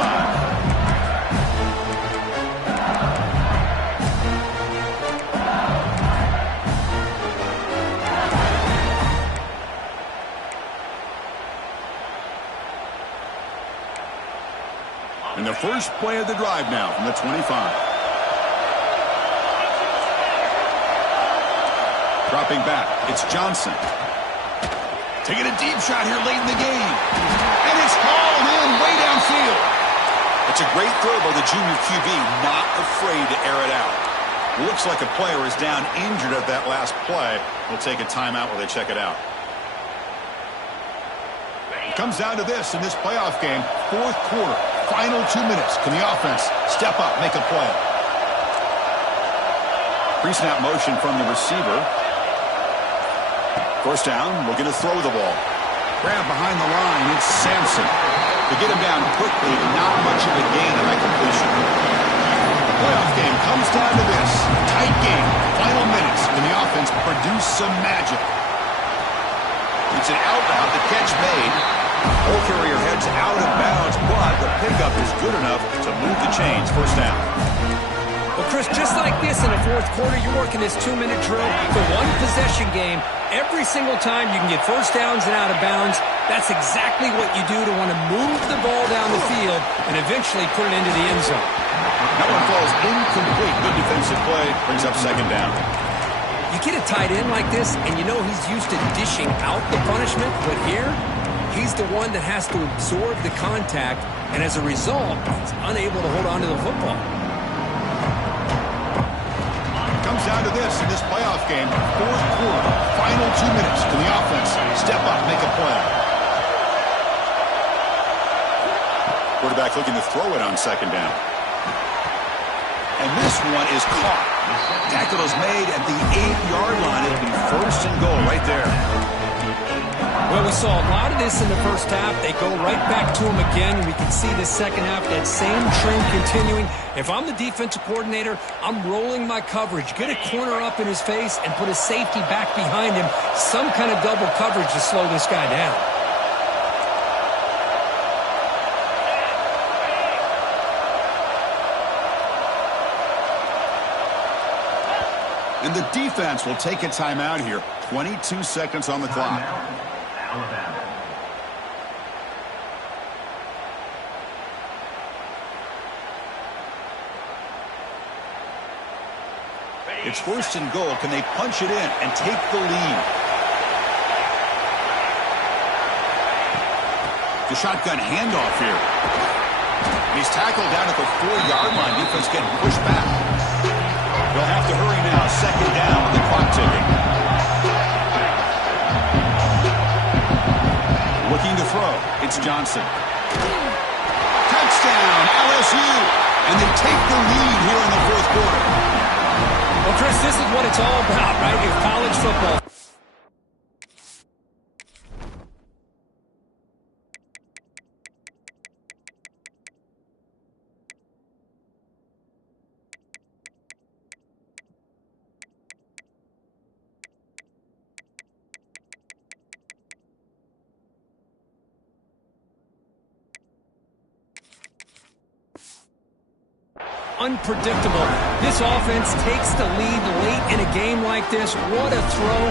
And the first play of the drive now from the 25. Dropping back, it's Johnson. Taking a deep shot here late in the game. And it's hauled in way downfield. It's a great throw by the junior QB, not afraid to air it out. Looks like a player is down injured at that last play. We'll take a timeout while they check it out. It comes down to this in this playoff game. 4th quarter, final 2 minutes. Can the offense step up, make a play? Pre-snap motion from the receiver. First down, looking to throw the ball. Grab behind the line, it's Sampson. To get him down quickly, not much of a gain on that completion. The playoff game comes down to this. Tight game, final minutes. Can the offense produce some magic? It's an outbound, the catch made. Ball carrier heads out of bounds, but the pickup is good enough to move the chains. First down. Well, Chris, just like this in the 4th quarter, you're working this 2-minute drill for one possession game. Every single time you can get first downs and out of bounds, that's exactly what you do to want to move the ball down the field and eventually put it into the end zone. That one falls incomplete. Good defensive play. Brings up 2nd down. You get a tight end like this, and you know he's used to dishing out the punishment, but here, he's the one that has to absorb the contact, and as a result, he's unable to hold on to the football. Comes down to this in this playoff game. 4th quarter, final 2 minutes. Can the offense step up, make a play? Quarterback looking to throw it on 2nd down. And this one is caught. Tackle is made at the 8-yard line. It'll be 1st and goal right there. Well, we saw a lot of this in the first half. They go right back to him again. We can see the second half, that same trend continuing. If I'm the defensive coordinator, I'm rolling my coverage. Get a corner up in his face and put a safety back behind him. Some kind of double coverage to slow this guy down. And the defense will take a timeout here. 22 seconds on the clock. It's 1st and goal. Can they punch it in and take the lead? The shotgun handoff here. He's tackled down at the 4-yard line. Defense getting pushed back. They'll have to hurry now. 2nd down with the clock ticking. Looking to throw. It's Johnson. Touchdown, LSU. And they take the lead here in the 4th quarter. Well, Chris, this is what it's all about, right? In college football. unpredictable. This offense takes the lead late in a game like this. What a throw.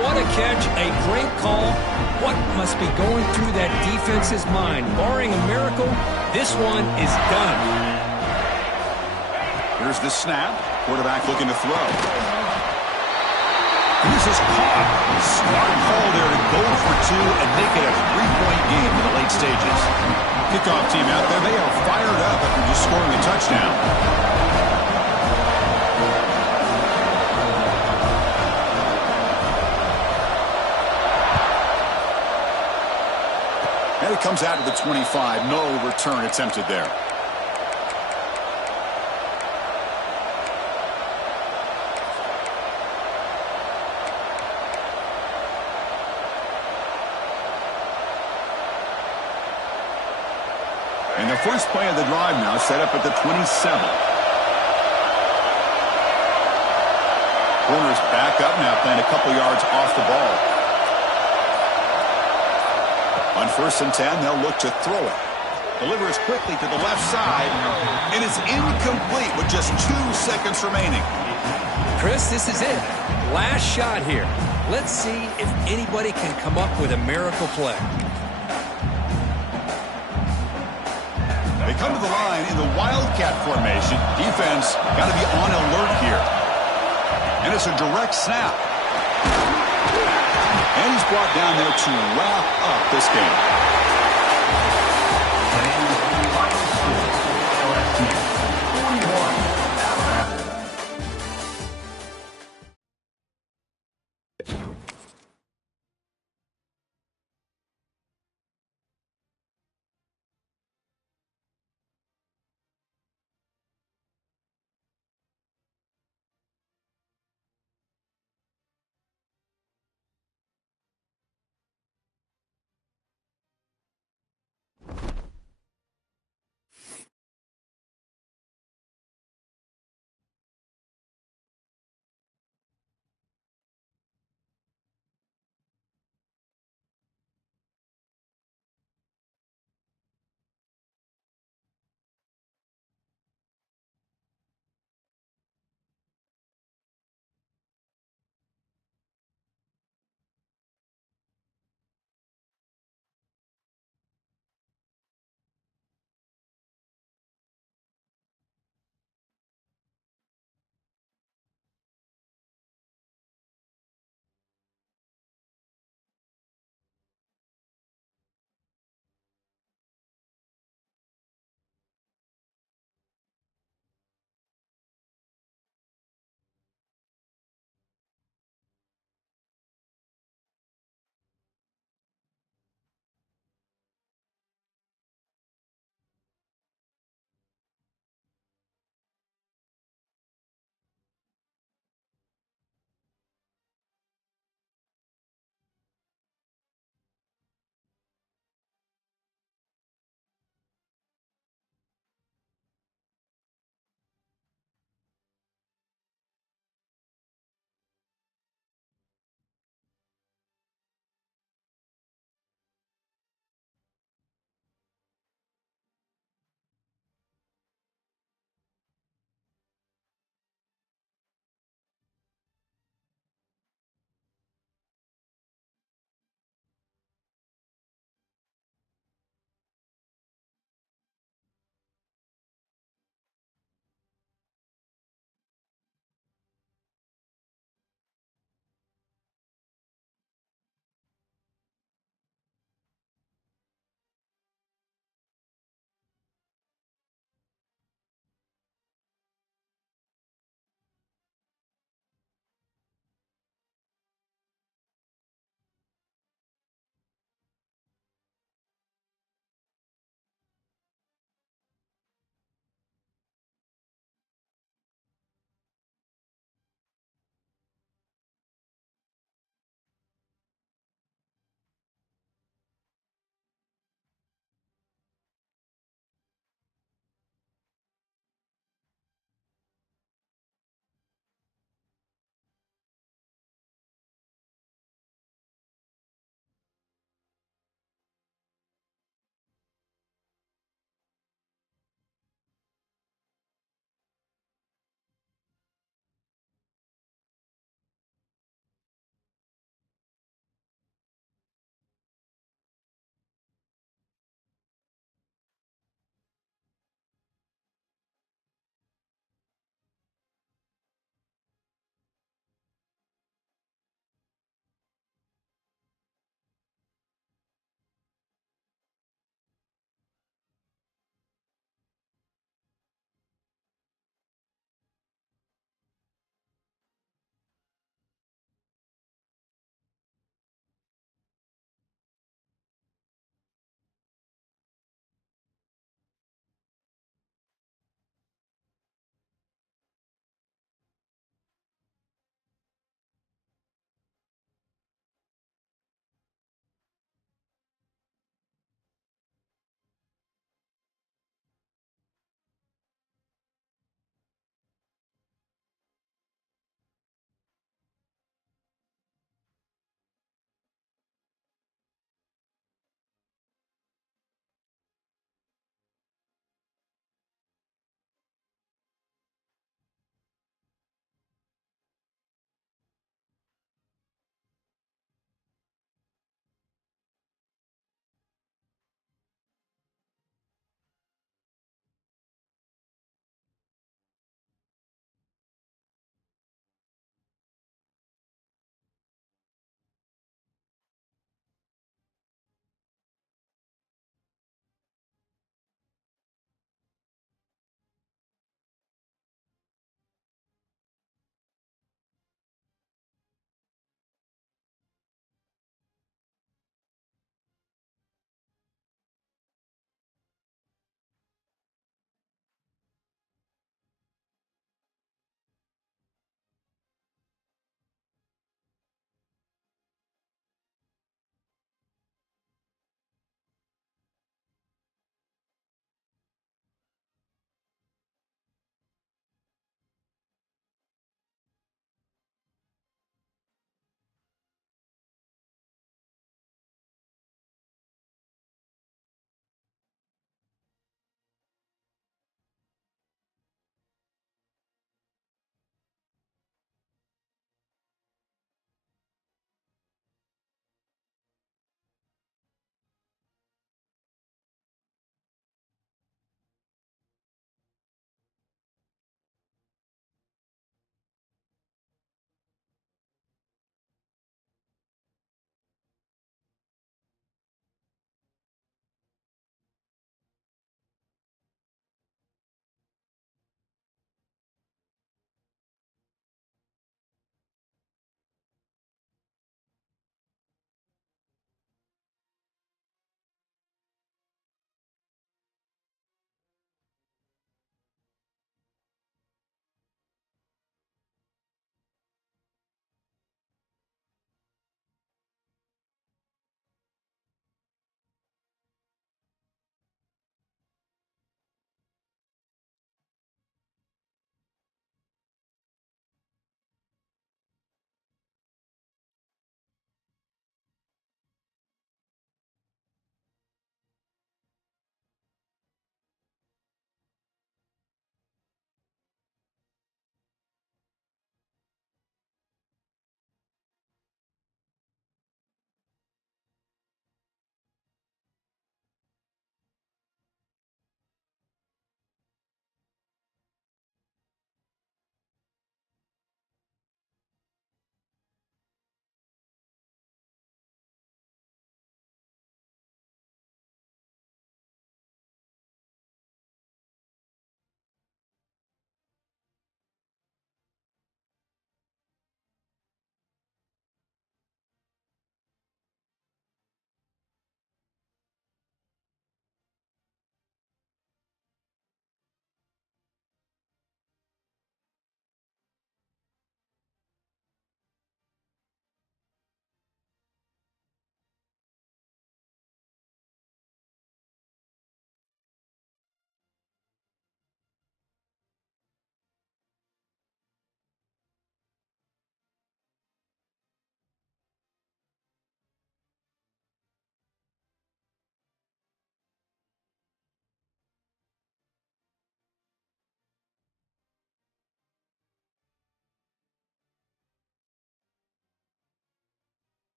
What a catch. A great call. What must be going through that defense's mind? Barring a miracle, this one is done. Here's the snap. Quarterback looking to throw. This is caught. Smart call there to go for two and make it a 3-point game in the late stages. Kickoff team out there. They are fired up after just scoring a touchdown. And it comes out to the 25. No return attempted there. And the first play of the drive now set up at the 27. Corners back up now, playing a couple yards off the ball. On 1st and 10, they'll look to throw it. Delivers quickly to the left side, and it's incomplete with just 2 seconds remaining. Chris, this is it. Last shot here. Let's see if anybody can come up with a miracle play. They come to the line in the Wildcat formation. Defense got to be on alert here. And it's a direct snap. And he's brought down there to wrap up this game.